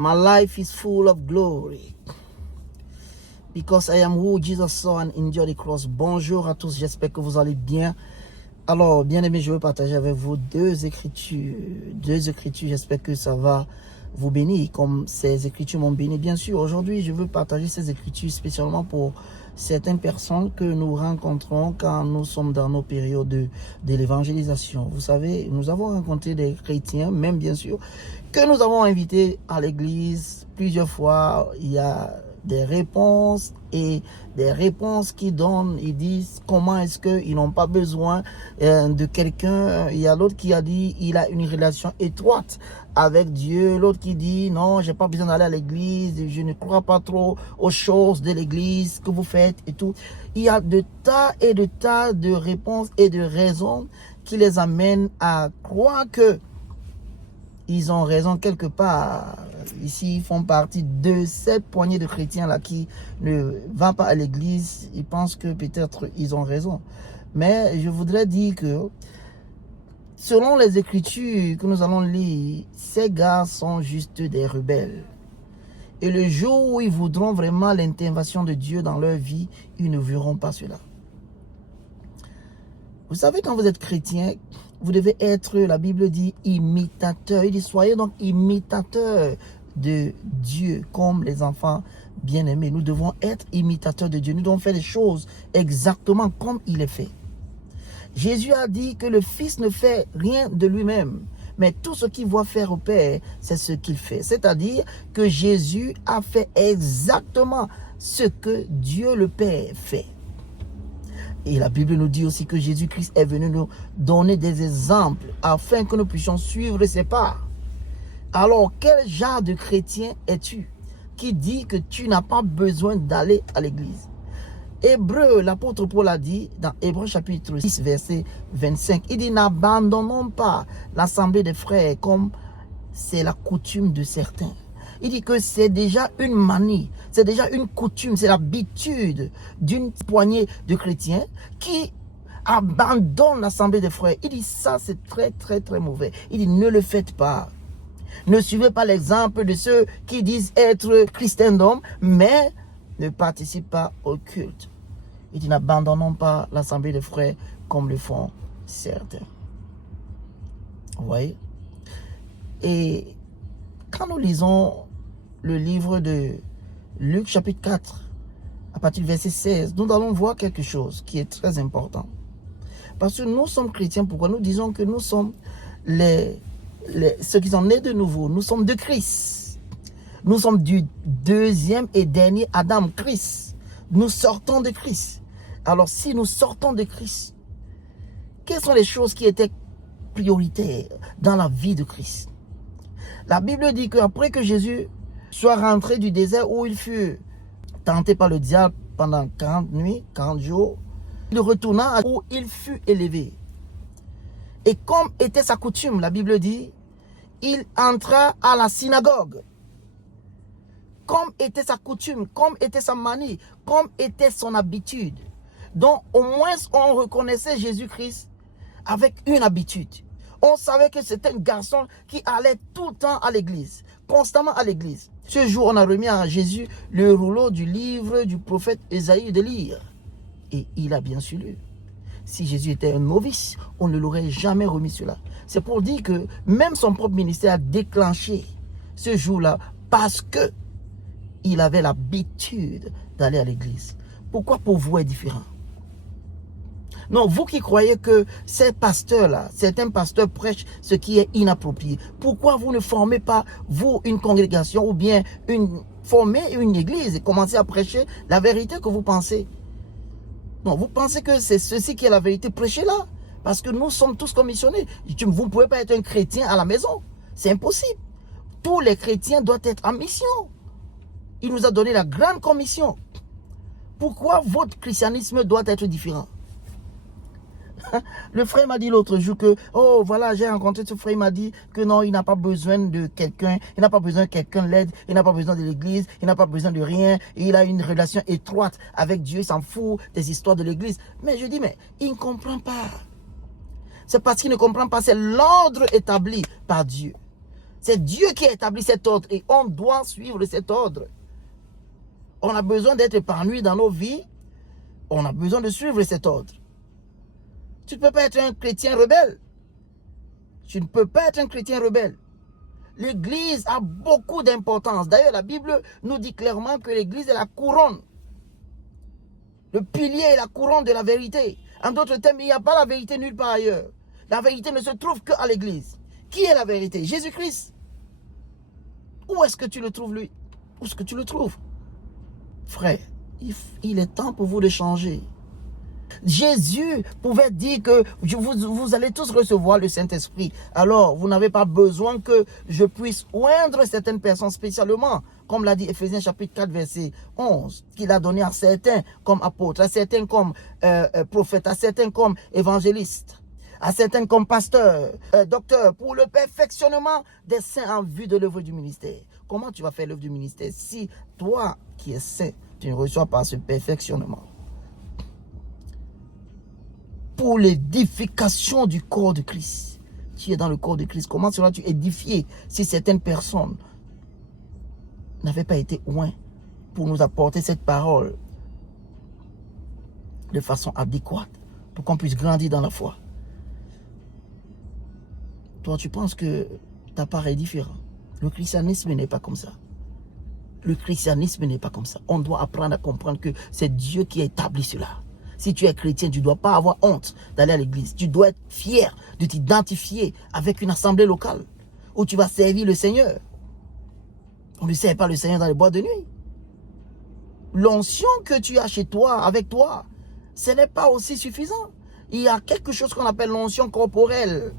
My life is full of glory. Because I am who Jesus saw and endured the cross. Bonjour à tous, j'espère que vous allez bien. Alors, bien aimé, je veux partager avec vous deux écritures. J'espère que ça va vous bénir comme ces écritures m'ont béni. Bien sûr, aujourd'hui, je veux partager ces écritures spécialement pour certaines personnes que nous rencontrons quand nous sommes dans nos périodes de l'évangélisation. Vous savez, nous avons rencontré des chrétiens, même bien sûr, que nous avons invités à l'église plusieurs fois. Il y a des réponses et des réponses qui donnent, ils disent comment est-ce qu'ils n'ont pas besoin de quelqu'un. Il y a l'autre qui a dit il a une relation étroite avec Dieu, l'autre qui dit non, j'ai pas besoin d'aller à l'église, je ne crois pas trop aux choses de l'église que vous faites et tout. Il y a de tas et de tas de réponses et de raisons qui les amènent à croire que ils ont raison quelque part. Ici, ils font partie de cette poignée de chrétiens-là qui ne vont pas à l'église. Ils pensent que peut-être ils ont raison. Mais je voudrais dire que, selon les Écritures que nous allons lire, ces gars sont juste des rebelles. Et le jour où ils voudront vraiment l'intervention de Dieu dans leur vie, ils ne verront pas cela. Vous savez, quand vous êtes chrétien, vous devez être, la Bible dit, imitateur. Il dit, soyez donc imitateurs de Dieu, comme les enfants bien-aimés. Nous devons être imitateurs de Dieu. Nous devons faire les choses exactement comme il est fait. Jésus a dit que le Fils ne fait rien de lui-même, mais tout ce qu'il voit faire au Père, c'est ce qu'il fait. C'est-à-dire que Jésus a fait exactement ce que Dieu le Père fait. Et la Bible nous dit aussi que Jésus-Christ est venu nous donner des exemples afin que nous puissions suivre ses pas. Alors, quel genre de chrétien es-tu qui dit que tu n'as pas besoin d'aller à l'église? Hébreu, l'apôtre Paul a dit dans Hébreu chapitre 6, verset 25, il dit n'abandonnons pas l'assemblée des frères comme c'est la coutume de certains. Il dit que c'est déjà une manie, c'est déjà une coutume, c'est l'habitude d'une poignée de chrétiens qui abandonnent l'assemblée des frères. Il dit ça c'est très très très mauvais. Il dit ne le faites pas. Ne suivez pas l'exemple de ceux qui disent être christendom, mais ne participent pas au culte. Il dit n'abandonnons pas l'assemblée des frères comme le font certains. Vous voyez? Et quand nous lisons le livre de Luc chapitre 4, à partir du verset 16, nous allons voir quelque chose qui est très important. Parce que nous sommes chrétiens, pourquoi nous disons que nous sommes ceux qui sont nés de nouveau, nous sommes de Christ. Nous sommes du deuxième et dernier Adam, Christ. Nous sortons de Christ. Alors si nous sortons de Christ, quelles sont les choses qui étaient prioritaires dans la vie de Christ? La Bible dit qu'après que Jésus soit rentré du désert où il fut tenté par le diable pendant 40 nuits, 40 jours, il retourna où il fut élevé. Et comme était sa coutume, la Bible dit, il entra à la synagogue. Comme était sa coutume, comme était sa manie, comme était son habitude. Donc au moins on reconnaissait Jésus-Christ avec une habitude. On savait que c'était un garçon qui allait tout le temps à l'église, constamment à l'église. Ce jour, on a remis à Jésus le rouleau du livre du prophète Ésaïe de lire. Et il a bien su lu. Si Jésus était un novice, on ne l'aurait jamais remis cela. C'est pour dire que même son propre ministère a déclenché ce jour-là parce que il avait l'habitude d'aller à l'église. Pourquoi pour vous est différent? Non, vous qui croyez que ces pasteurs-là, certains pasteurs prêchent ce qui est inapproprié, pourquoi vous ne formez pas, vous, une congrégation ou bien formez une église et commencez à prêcher la vérité que vous pensez? Non, vous pensez que c'est ceci qui est la vérité, prêchez-la. Parce que nous sommes tous commissionnés. Vous ne pouvez pas être un chrétien à la maison. C'est impossible. Tous les chrétiens doivent être en mission. Il nous a donné la grande commission. Pourquoi votre christianisme doit être différent? Le frère m'a dit l'autre jour que, oh voilà, j'ai rencontré ce frère, il m'a dit que non, il n'a pas besoin de quelqu'un, il n'a pas besoin que quelqu'un l'aide, il n'a pas besoin de l'église, il n'a pas besoin de rien, et il a une relation étroite avec Dieu, il s'en fout des histoires de l'église. Mais je dis, mais il ne comprend pas. C'est parce qu'il ne comprend pas, c'est l'ordre établi par Dieu. C'est Dieu qui a établi cet ordre et on doit suivre cet ordre. On a besoin d'être épanoui dans nos vies. On a besoin de suivre cet ordre. Tu ne peux pas être un chrétien rebelle. Tu ne peux pas être un chrétien rebelle. L'Église a beaucoup d'importance. D'ailleurs, la Bible nous dit clairement que l'Église est la couronne. Le pilier est la couronne de la vérité. En d'autres termes, il n'y a pas la vérité nulle part ailleurs. La vérité ne se trouve qu'à l'Église. Qui est la vérité? Jésus-Christ. Où est-ce que tu le trouves, lui? Où est-ce que tu le trouves? Frère, il est temps pour vous de changer. Jésus pouvait dire que vous allez tous recevoir le Saint-Esprit. Alors, vous n'avez pas besoin que je puisse oindre certaines personnes spécialement, comme l'a dit Éphésiens chapitre 4, verset 11, qu'il a donné à certains comme apôtres, à certains comme prophètes, à certains comme évangélistes, à certains comme pasteurs, docteurs, pour le perfectionnement des saints en vue de l'œuvre du ministère. Comment tu vas faire l'œuvre du ministère si toi qui es saint, tu ne reçois pas ce perfectionnement? Pour l'édification du corps de Christ. Tu es dans le corps de Christ. Comment seras-tu édifié si certaines personnes n'avaient pas été loin pour nous apporter cette parole de façon adéquate pour qu'on puisse grandir dans la foi? Toi, tu penses que ta part est différente. Le christianisme n'est pas comme ça. Le christianisme n'est pas comme ça. On doit apprendre à comprendre que c'est Dieu qui a établi cela. Si tu es chrétien, tu ne dois pas avoir honte d'aller à l'église. Tu dois être fier de t'identifier avec une assemblée locale où tu vas servir le Seigneur. On ne sert pas le Seigneur dans les boîtes de nuit. L'onction que tu as chez toi, avec toi, ce n'est pas aussi suffisant. Il y a quelque chose qu'on appelle l'onction corporelle.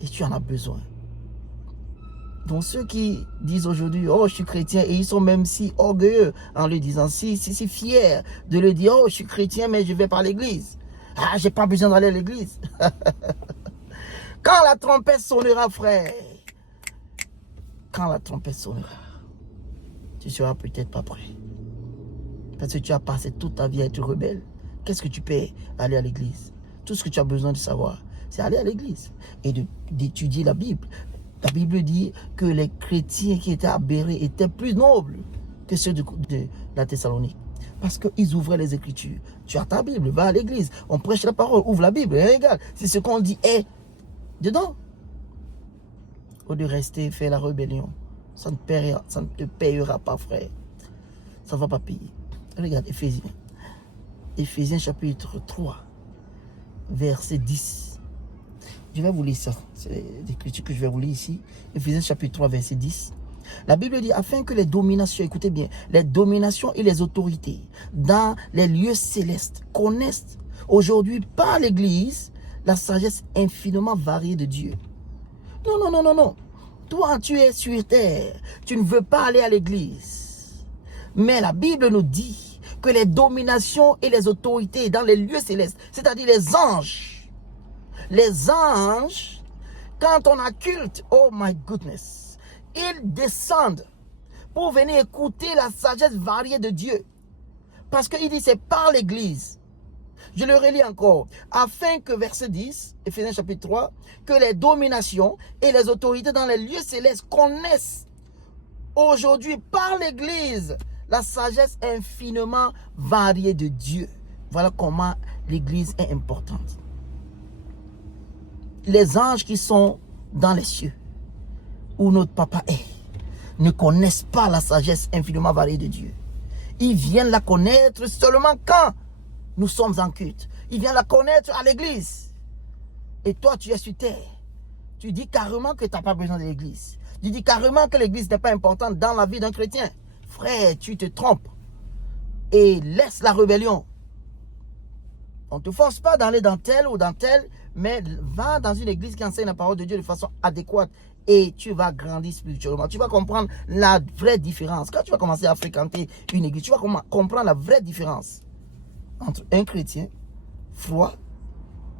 Et tu en as besoin. Donc ceux qui disent aujourd'hui, oh je suis chrétien, et ils sont même si orgueilleux en le disant, si fiers de le dire, oh je suis chrétien mais je ne vais pas à l'église. Ah, j'ai pas besoin d'aller à l'église. Quand la trompette sonnera, frère, quand la trompette sonnera, tu seras peut-être pas prêt. Parce que tu as passé toute ta vie à être rebelle. Qu'est-ce que tu peux aller à l'église? Tout ce que tu as besoin de savoir, c'est aller à l'église et d'étudier la Bible. La Bible dit que les chrétiens qui étaient à Béret étaient plus nobles que ceux de la Thessalonique. Parce qu'ils ouvraient les Écritures. Tu as ta Bible, va à l'église. On prêche la parole, ouvre la Bible, et regarde. C'est ce qu'on dit est dedans. Au lieu de rester faire la rébellion, ça ne te payera pas, frère. Ça ne va pas payer. Regarde Éphésiens. Éphésiens chapitre 3, verset 10. Je vais vous lire ça. C'est l'écriture que je vais vous lire ici. Éphésiens chapitre 3, verset 10. La Bible dit, afin que les dominations, écoutez bien, les dominations et les autorités dans les lieux célestes connaissent aujourd'hui par l'Église la sagesse infiniment variée de Dieu. Non, non, non, non, non. Toi, tu es sur terre. Tu ne veux pas aller à l'église. Mais la Bible nous dit que les dominations et les autorités dans les lieux célestes, c'est-à-dire les anges, quand on a culte, oh my goodness, ils descendent pour venir écouter la sagesse variée de Dieu. Parce qu'il dit c'est par l'église. Je le relis encore. Afin que, verset 10, Éphésiens chapitre 3, que les dominations et les autorités dans les lieux célestes connaissent aujourd'hui par l'église la sagesse infiniment variée de Dieu. Voilà comment l'église est importante. Les anges qui sont dans les cieux, où notre papa est, ne connaissent pas la sagesse infiniment variée de Dieu. Ils viennent la connaître seulement quand nous sommes en culte. Ils viennent la connaître à l'église. Et toi, tu es sur terre. Tu dis carrément que tu n'as pas besoin de l'église. Tu dis carrément que l'église n'est pas importante dans la vie d'un chrétien. Frère, tu te trompes. Et laisse la rébellion. On ne te force pas d'aller dans tel ou dans tel, mais va dans une église qui enseigne la parole de Dieu de façon adéquate. Et tu vas grandir spirituellement. Tu vas comprendre la vraie différence. Quand tu vas commencer à fréquenter une église, tu vas comprendre la vraie différence entre un chrétien froid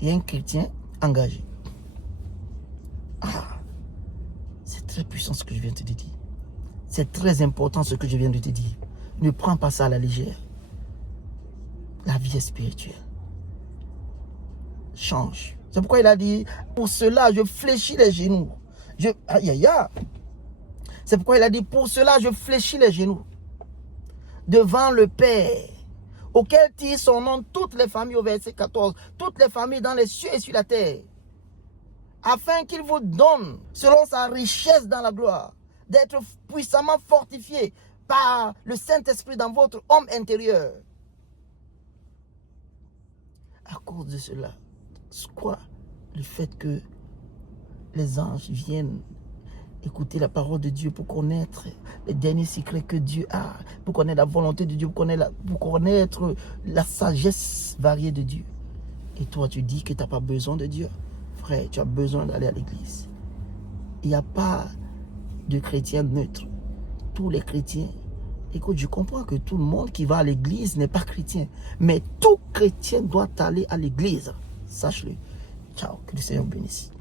et un chrétien engagé. Ah, c'est très puissant ce que je viens de te dire. C'est très important ce que je viens de te dire. Ne prends pas ça à la légère. La vie est spirituelle. Change. C'est pourquoi il a dit, pour cela, je fléchis les genoux. Aïe, aïe, aïe. C'est pourquoi il a dit, pour cela, je fléchis les genoux devant le Père, auquel tire son nom toutes les familles, au verset 14, toutes les familles dans les cieux et sur la terre, afin qu'il vous donne, selon sa richesse dans la gloire, d'être puissamment fortifié par le Saint-Esprit dans votre homme intérieur. À cause de cela, quoi? Le fait que les anges viennent écouter la parole de Dieu pour connaître les derniers secrets que Dieu a, pour connaître la volonté de Dieu, pour connaître la sagesse variée de Dieu. Et toi, tu dis que tu n'as pas besoin de Dieu. Frère, tu as besoin d'aller à l'église. Il n'y a pas de chrétiens neutres. Tous les chrétiens, écoute, je comprends que tout le monde qui va à l'église n'est pas chrétien. Mais tout chrétien doit aller à l'église. Sache-le. Ciao, que le Seigneur bénisse.